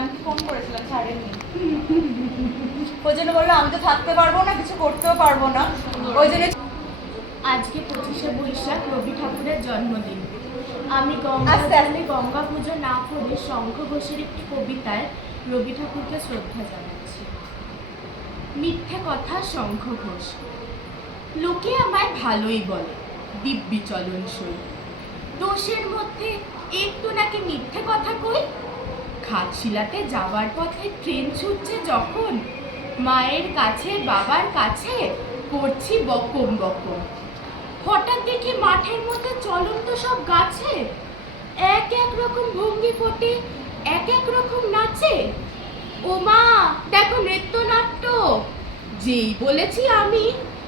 আমি ফোন করেছিলাম, ছাড়েননি। ওই জন্য বললো আমি তো থাকতে পারবো না, কিছু করতেও পারবো না, ওই জন্য। আজকে 25শে বৈশাখ, রবি ঠাকুরের জন্মদিন। আমি গঙ্গা পুজো না করে শঙ্খ ঘোষের একটি কবিতায় রবি ঠাকুরকে শ্রদ্ধা জানাচ্ছি। মিথ্যে কথা শঙ্খ ঘোষ। লোকে আমায় ভালোই বলে, দিব্যি চলনসই। দোষের মধ্যে একটু নাকি মিথ্যে কথা কই। ঘাটশিলাতে যাবার পথে ট্রেন ছুটছে যখন, মায়ের কাছে বাবার কাছে করছি বকম বকম। হঠাৎ দেখি মাঠের মধ্যে চলন্ত সব গাছে এক এক রকম ভঙ্গি ফোটে, এক এক রকম নাচে। ও মা, দেখো নৃত্যনাট্য। যেই বলেছি আমি,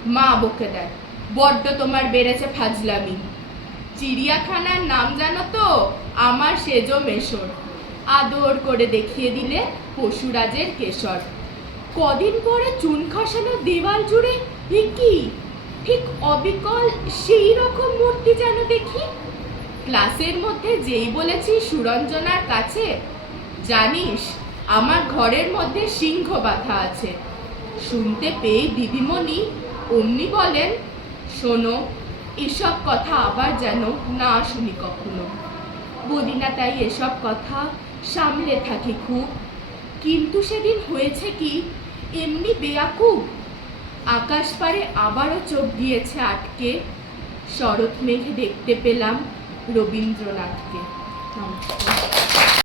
মা বকে দেয়, বড্ড তোমার বেড়েছে ফাজলামি। চিড়িয়াখানার নাম জানো তো, আমার সেজো মেশর। আদর করে দেখিয়ে দিলে পশুরাজের কেশর। কদিন পরে চুন খাসানো দেওয়াল জুড়ে কি ঠিক অবিকল সেই রকম মূর্তি যেন দেখি। ক্লাসের মধ্যে যেই বলেছি সুরঞ্জনার কাছে, জানিস আমার ঘরের মধ্যে সিংহ বাঁধা আছে। শুনতে পেয়ে দিদিমণি অমনি বলেন, শোনো, এসব কথা আবার যেন না শুনি কখনো। বদিনা তাই এসব কথা সামলে থাকি খুব। কিন্তু সেদিন হয়েছে কি, এমনি বেয়াকুব। আকাশ পারে আবারও চোখ গিয়েছে আটকে। শরৎ মেঘে দেখতে পেলাম রবীন্দ্রনাথকে। নমস্কার।